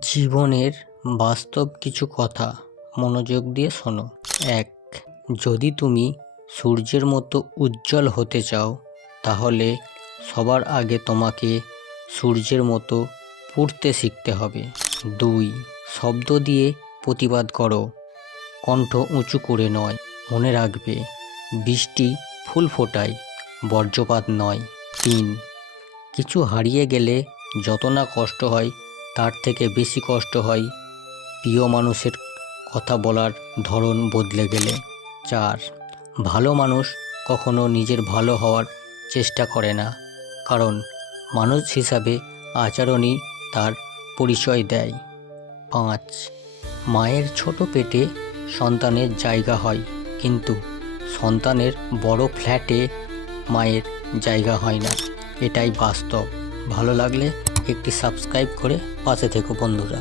জীবনের বাস্তব কিছু কথা মনোযোগ দিয়ে শোনো। ১. যদি তুমি সূর্যের মতো উজ্জ্বল হতে চাও, তাহলে সবার আগে তোমাকে সূর্যের মতো পড়তে শিখতে হবে। ২. শব্দ দিয়ে প্রতিবাদ করো, কণ্ঠ উঁচু করে নয়। মনে রাখবে, বৃষ্টি ফুল ফোটায়, বজ্রপাত নয়। ৩. কিছু হারিয়ে গেলে যত না কষ্ট হয়, তার থেকে বেশি কষ্ট হয় প্রিয় মানুষের কথা বলার ধরন বদলে গেলে। ৪. ভালো মানুষ কখনো নিজের ভালো হওয়ার চেষ্টা করে না, কারণ মানুষ হিসাবে আচরণই তার পরিচয় দেয়। ৫. মায়ের ছোট পেটে সন্তানের জায়গা হয়, কিন্তু সন্তানের বড় ফ্ল্যাটে মায়ের জায়গা হয় না। এটাই বাস্তব। ভালো লাগলে একটি সাবস্ক্রাইব করে পাশে থেকো বন্ধুরা।